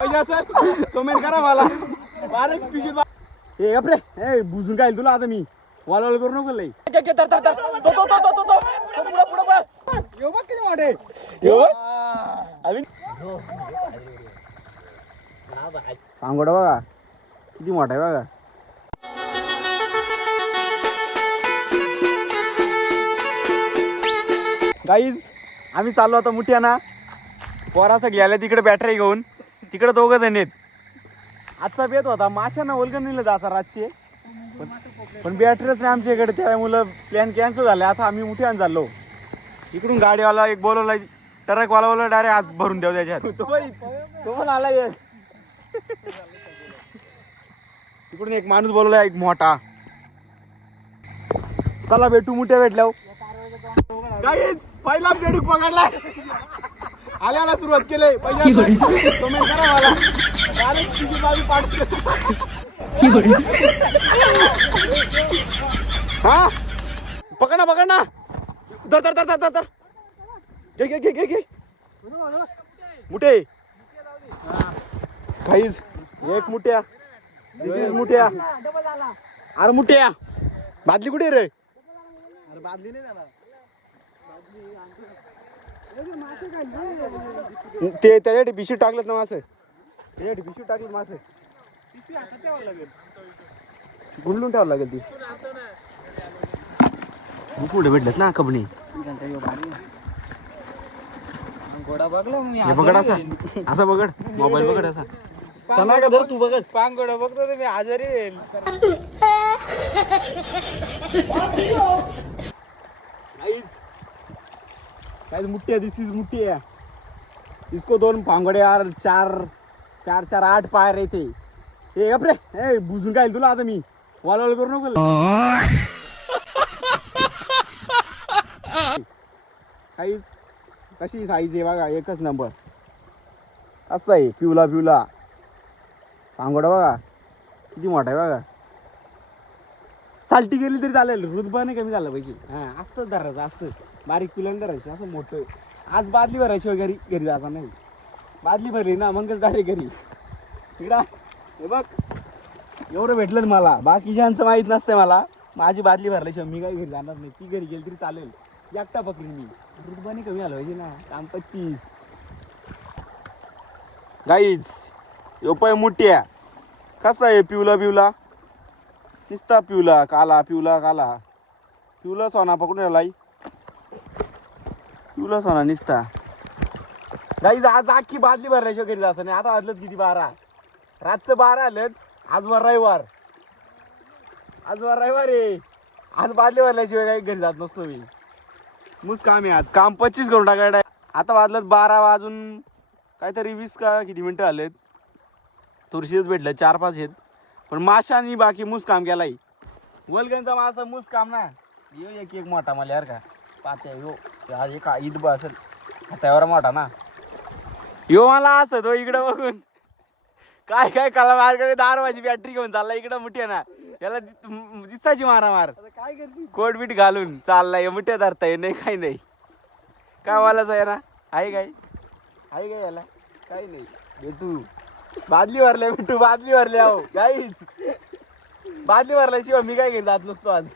Sir comment करा मला हे गप्रे हे बुजून काय तुला आता मी वालवल करू नको लई किती वाटे पांगोडा बघा किती मोठा आहे बघा. गाईज आम्ही चाललो आता मुठ्याना पोरासं गेल्या तिकडे बॅटरी घेऊन तिकडे दोघं जण आहेत. आजचा बेत होता माशांना ओलगणीला जायचा रातची पण बॅटरीच नाही आमच्या इकडे त्यामुळे प्लॅन कॅन्सल झाले. आता आम्ही मुठ्यानं चाललो. इकडून गाडीवाला एक बोलवला ट्रकवाला बोलवला डायरेक्ट हात भरून देऊ त्याच्यात तो पण आला येत. तिकडून एक माणूस बोलवला एक मोठा. चला भेटू मुठ्या भेटल्यावर गाईज पहिला बेडूक पकडला आल्याला सुरुवात केले कमेंट करा मला हा पकड ना धर धर धर धर धर घे घे घे घे मुठे काहीच एक मुठ्या मुठ्या अरे मुठ्या बादली कुठे रे बादली नाही झाला ते त्याच्यासाठी पिशवी टाकलेत ना मासे त्याच्यासाठी पिशवी टाकलेत मासे गुंडून ठेवावं लागेल ती कुठे भेटलेत ना कबणी बघड असा बघड मोबाईल बघड असा समा का धर तू बघड पांगोडा बघतो मी आजारी येईल. काय मुठ्ठी दिस इज मुठ्ठी है इसको दोन पांगोडे यार चार चार चार 8 पाय रहते हे गप्रे हे बुजून काय तुला आता मी वालवल करू नको साईज कशी साईज आहे बघा एकच नंबर. असं आहे पिवला पिवला पांगोडा बघा किती मोठा आहे बघा. साल्टी गेली तरी चालेल रुतबाने कमी झालं पाहिजे. हा असंच धरायचं असं बारीक पिलन धरायची असं मोठं. आज बादली भरायची वगैरे घरी जाता नाही बादली भरली ना मगच डायरेक्ट घरी इकडा हे बघ एवढं भेटलं मला बाकीच्यांचं माहीत नसतंय मला. माझी बादली भरल्याशिवाय मी काही घरी जाणार नाही. ती घरी गेली तरी चालेल एकटा पकडीन मी रुतबाने कमी झालं पाहिजे ना काम 25 गाईज योपाय मुठ्या कसा आहे पिवला पिवला निस्ता पिवला काला पिवला काला पिवला सोना पकडून आलाय पिवला सोना निस्ता. गाईज आज अख्खी बादली भरल्याशिवाय घरी जायचं नाही. आता वाजलं किती 12 रातचं 12 आलं. आजवर रविवार आहे. आज बादली भरल्याशिवाय काही घरी जात नसतो मी. मुस काम आहे आज काम 25 करून टाकायला. आता वाजलं 12 वाजून काहीतरी 20 का किती मिनटं आलेत. तुळशीच भेटलं 4-5 आहेत पण माशानी बाकी मुस काम केलाय. वलगनचा मासा मुस काम ना यो एक मोठा मला यार का पात्या यो आज एक ईद बा असेल हातावर मोठा ना यो मला असं तो इकडं बघून काय काय कला मार्गाने 10 वाजी बॅटरी घेऊन चालला इकडं मुठ्या ना याला दिसायची मारामार काय करते कोट बीट घालून चाललाय मुठ्या धरताय नाही काही नाही काय वालाच आहे ना आहे काय याला काही नाही भेटू बादली भरल्या भेटू बादली भरल्या हो गाईज बादली भरल्याशिवाय मी काय घेऊन जात नसतो. आज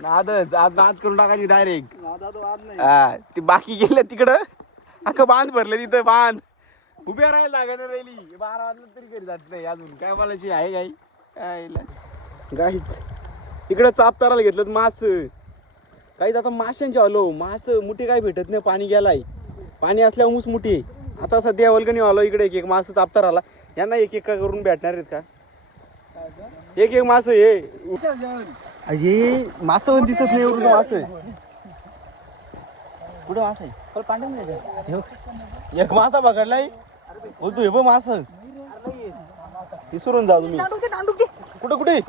नादच आज नाद करून टाकायची डायरेक्ट. हा ती बाकी गेल्या तिकडं अख्खं बांध भरले तिथं बांध उभ्या राहायला लागणार राहिली 12 वाजलं तरी घरी जात नाही. अजून काय बोलायची आहे काय गाईच इकडं चापताराला घेतलं मास काहीच. आता माशांचे आलो मास मुठी काय भेटत नाही पाणी गेलाय पाणी असल्यावर मूस मुठी. आता सध्या वल्गणी आलो इकडे एक मास चापतार आला यांना एक एक करून भेटणार आहेत का एक मास हे मास दिसत नाही एवढं मास कुठं मास आहे एक मासा पकडलाय बोलतो हे बघ मास विसरून जा तुम्ही कुठं कुठे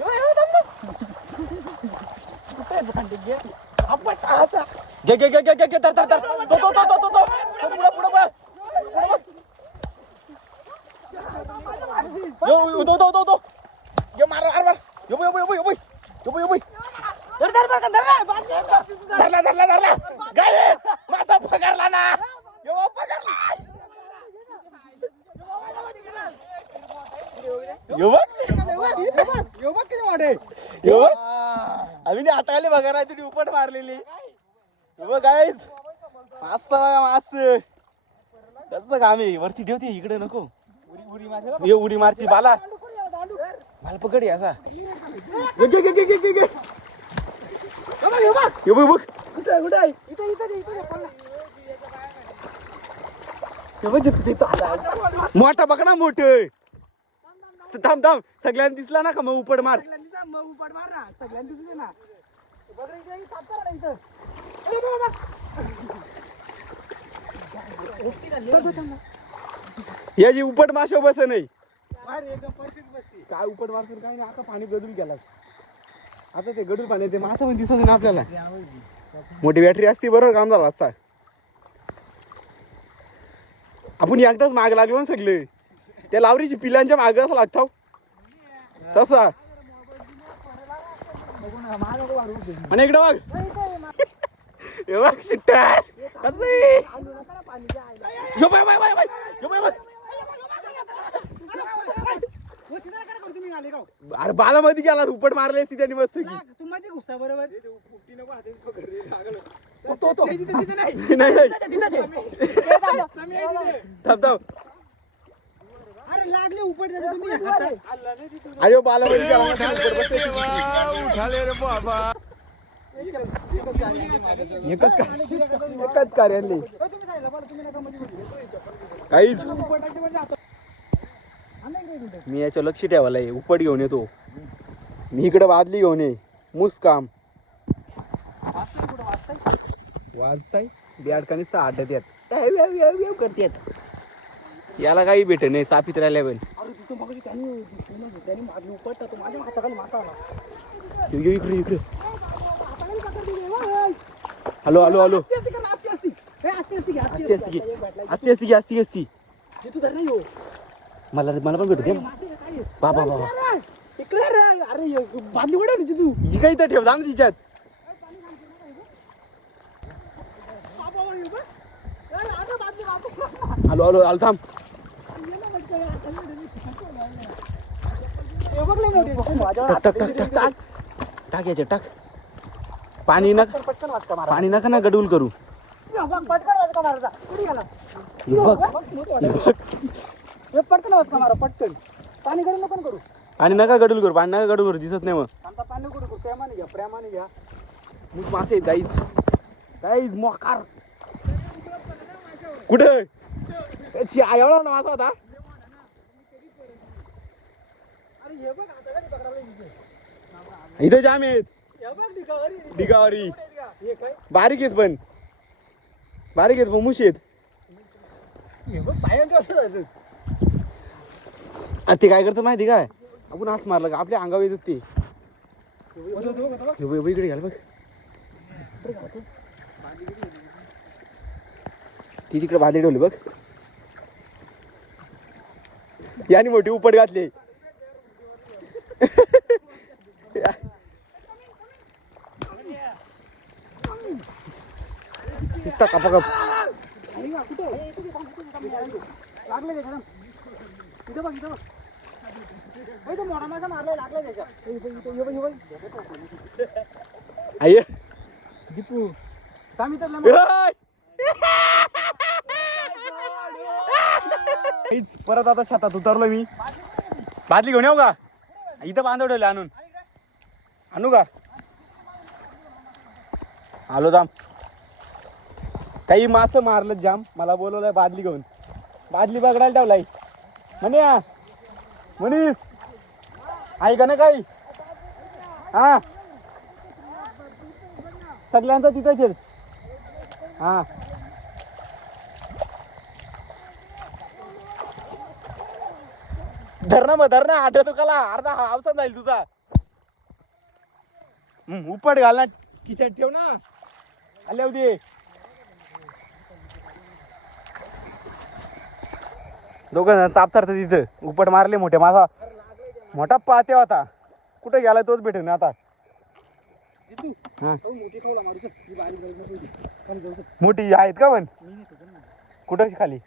घे घे घे घे घे तर तर तो यो मार मार मार यो बोय बोय बोय यो बोय धरला गाईस मासा पकडला ना यो पकडला यो बघ आम्ही आता आले बघा रात्री उपट मारलेली गाईज मस्त बघा मस्त कसं काम आहे वरती ठेवते इकडे नको उडी मारती बाला बाला पकड असा मोठा बघ ना मोठ थांब थांब सगळ्यांना दिसला ना का मग उपड मार सगळ्यांना दिसू दे ना याची उपट माशा बस नाही काय उपट मारतो काय नाही आता पाणी गडून गेला आता ते गडून पाणी ते मासा पण दिसत ना आपल्याला मोठी बॅटरी असती बरोबर काम झालं असता आपण एकदाच माग लागलो ना सगळे त्या लावरीची पिलांच्या माग असं लागतो तसा आणि इकडं बघ हे बघ शिट्टा कसं अरे बाला मध्ये गेला उपट मारले असती त्यांनी मस्त तू मध्ये घुसता बरोबर अरे लागले उपट अरे बाला मध्ये एकच कार्यालय काहीच मी याच्या लक्ष ठेवायला आहे उपट घेऊन येतो मी इकडे बादली घेऊन ये मुसकाम वाजताय बेडकानीच आड्यात येत करतेत याला काही भेट नाही चापीत राहिल्या पण इकडे इकडे हॅलो हॅलो हॅलो असती मला मला पण भेटू दे बाबा बाबा इकडे अरे बादली उडवली तू ही काही तर ठेव जा ना तिच्यात हॅलो हॅलो हॅलो थांब टाक टाक टाक टाक टाक टाक याच्यात टाक पाणी नका ना गडूल करू पटकन वाजता मारा पटकन पाणी गडून नको करू पाणी नका गडूल करू दिसत नाही मग आता पाणी करू प्रेमाने घ्या मुस मासे गाईज गाईज मोकार कुठे एवढा मासा होता इथं जाम आहेत डिगावरी बारीक आहेत पण मुशी आहेत ते काय करतात माहिती काय आपण हात मारलं का आपल्या अंगावर येतात ते इकडे घाल बघ ती तिकडे भाजी ठेवली बघ यानी मोठी उपट घातली कप मोठा मासा मारलाय लागलाय त्याच्या दीपू परत आता शेतात उतरलो मी बादली घेऊन येऊ का इथं बांधव ठेवले आणू का आलो जाम काही मास मारलं जाम मला बोलवलंय बादली घेऊन बादली बघायला ठेवलाय मनीष आहे का ना काही हा सगळ्यांचा तिथंच हा धरणं आठवतो काला अर्धा अवसान जाईल तुझा उपट घाल ना किचन ठेव ना आल्या दे दोघं चापतात तिथं उपट मारले मोठे माझा मोठा पाते होता कुठे गेलाय तोच भेटेल ना आता मोठी आहेत का पण कुठं खाली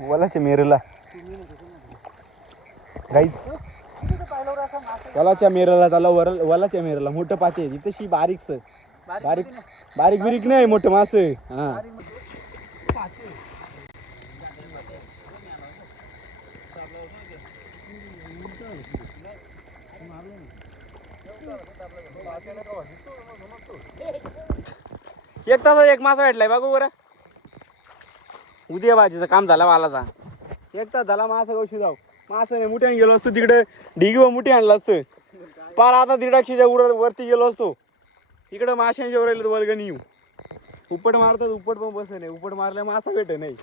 वलाच्या मेरूला गाईच वलाच्या मेराला त्याला वलाच्या मेराला मोठं पाते तशी बारीकस बारीक बारीक बिरीक नाही मोठं मास हा. एक तास एक मासा भेटलाय बघू बरं. उद्या भाजीचं काम झालं मालाचा. एक तास झाला मासा गवशी जाऊ मासा नाही मुठ्याने गेलो असतो तिकडे ढिगी व मुठी आणलं असतं पार आता 150च्या वरती गेलो असतो. इकडं माशांच्या वर राहिलं तर वर्गणी येऊ उपट मारतात उपट पण बस नाही उपट मारल्या मासा भेट नाही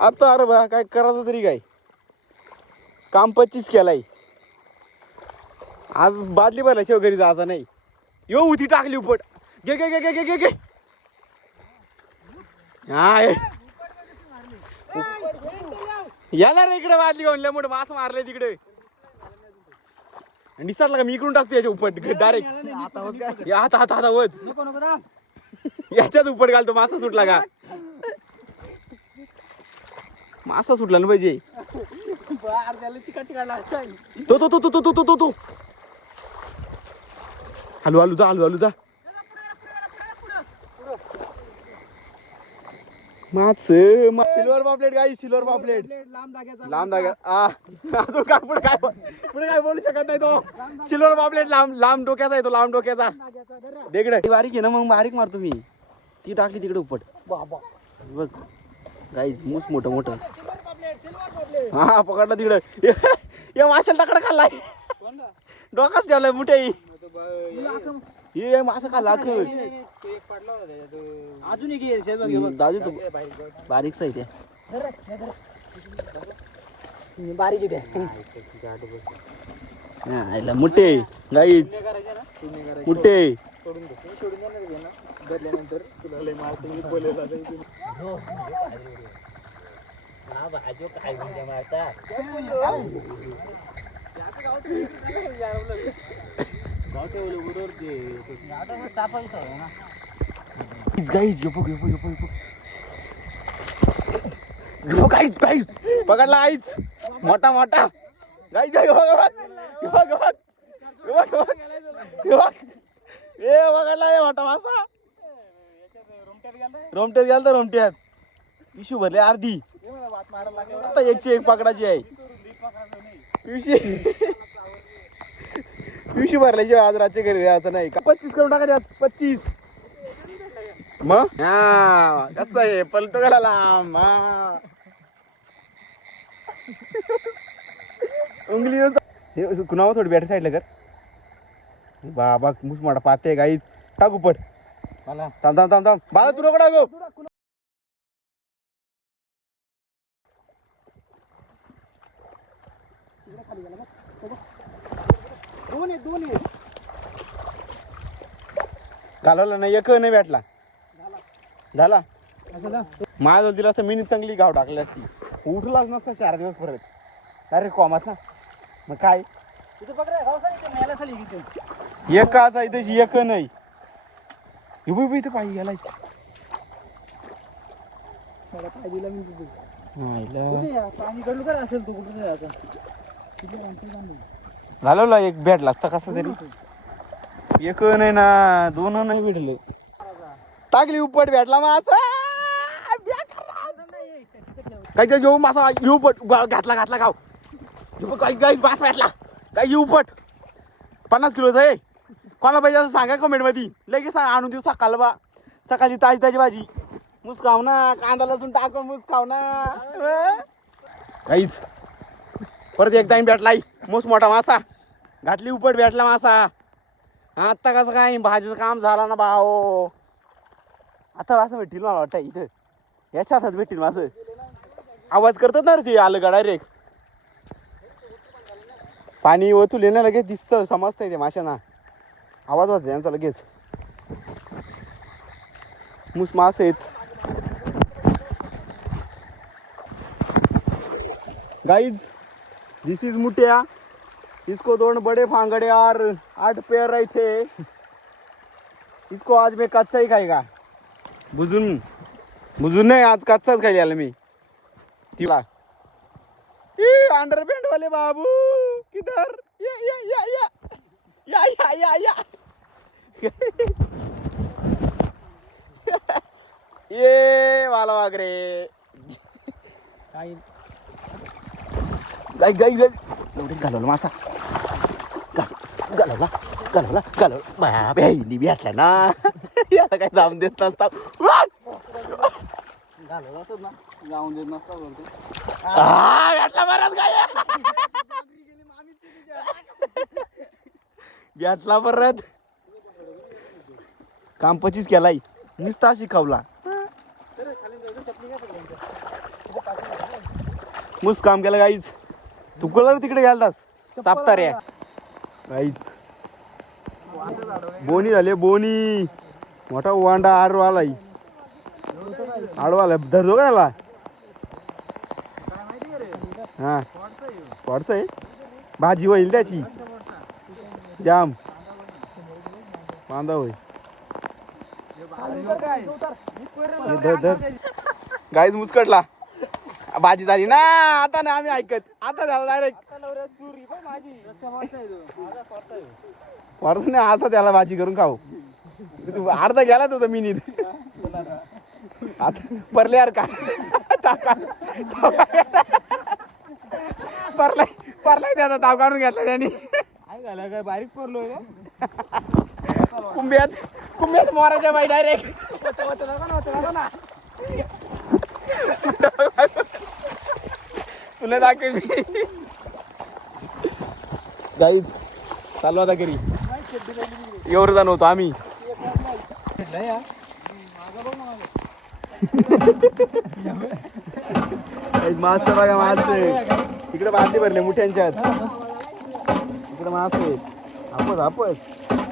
आता. अरे बा काय करायचं तरी काय काम 25 केलाय आज बादली भरला शेव घरी जायचा नाही. यो उती टाकली उपट घे घे घे घे घे घे घे हा याला रे इकडे बादली घेऊन लय मोठं मास मारले तिकडे निसटला का मी इकडून टाकतो याच्या उपट डायरेक्ट आता आता आता वच याच्यात उपट घालतो मासा सुटला का मासा सुटला ना पाहिजे तो तो तो तो तो तो तो तो हलू हलू जा हलू हलू जा माच सिल्वर पापलेट गाई सिल्वर पापलेट लांब धागा अजून काय पुढे काय बोलू शकत नाही तो. सिल्वर पापलेट लांब डोक्याचा आहे तो लांब डोक्याचा देगड बारीक आहे ना मग बारीक मारतो मी ती टाकली तिकडे उपट बघ गाईज मूस मोठं मोठं हा पकडला तिकडं या माशाला टाकडा खाल्लाय डोकाच ठेवलाय मोठे हे मासा खाल्ला अजून दादी तू बारीकच आहे त्या बारीक मोठे गाईज मोठे गाईज पकडला आईच मोठा मोठा गाईज पकडला मोठा मासा रोमट्यात गेला रोमट्यात पिशू भरले अर्धी आता 101 पकडाची आहे पिशवी भरल्याची आज रातच्या घरी यायचं नाही का 25 करून टाकायचे आज 25 मग हा कसं आहे पलतो गेला लांब उंगली हे कुणावर थोडी बॅटरी साईडला कर बाबा मुस मोठा पाते गाईच टाकू पट थांब थांब थांब थांब बाबा तू नको टाकू दोन घालवला नाही एक नाही भेटला झाला माझ्या दिला असता मीनी चांगली गाव टाकली असती उठलाच नसता 4 दिवस परत अरे कॉमात ना मग काय एक काच आहे तशी एक नाही इथं पाहिजे गेलाय घालवला एक भेटला असता कसा तरी एक नाही ना 2 नाही भेटले टाकली उपट भेटला मासा काय घेऊ मासा घेऊ उपट घातला गाव काही मासा भेटला काय घेऊ उपट 50 किलोचा आहे कोणाला पाहिजे असं सांगा कमेंट मध्ये लगेच सांगा आणून देऊ सकाळ बा सकाळची ताजी भाजी मुसकाव ना कांदा लसूण टाकून मुसकाव ना काहीच परत एक टाइम भेटलाय मोस मोठा मासा घातली उपट भेटला मासा आता कसं काय भाजीचं काम झाला ना भाऊ आता असं भेटतील मला वाटतं इथं याच्या हातात भेटतील मासं आवाज करतात ना रे ते आलं का डायरेक्ट पाणी ओतुले ना लगेच दिसतं समजतंय ते माशांना आवाज होता त्यांचा लगेच मुस मास आहेत गाइज दिस इज मुटिया इसको 2 बड़े फांगड़े और 8 पैर रहे थे इसको आज मैं कच्चा ही खाएगा बुझून नाही आज कच्चाच खायला मी तिला अंडरपैंट वाले बाबू किधर या या या या या या या या ये वाला वागरे काही गाई गाई गाई एवढे घालवलं मासा कसा घालवला घालवला घालवला बाबा भेटला ना याला काय जाऊन देत नसता घालवलं असत ना जाऊन देत नसता बोलतो भेटला बराच काय भेटला परत काम 25 केलाय निस्ता शिकवला मुस काम केलं गाईच तू कलर तिकडे घालतास चापता रे गाईच बोनी झाले बोनी मोठा वांडा आडवाला आडवाला धरतो का त्याला हा वाढत आहे भाजी होईल त्याची जाम बांधा होईल गाईज मुस्कटला भाजी झाली ना आता ना आम्ही ऐकत आता झाला डायरेक्ट वाढत नाही आता त्याला भाजी करून खाऊ तू अर्धा गेला तुझा मिनीत आता परले यार का परलाय त्याचा ताव काढून घेतला त्यांनी काय बारीक पडलो कुंभ्यात मोराच्या बाई डायरेक्ट तुला दाखव गाईज चालू आता घरी एवढं जाण होतो आम्ही मास बघा मास इकडे बादली भरले मुठ्यांच्यात इकडे मास आपस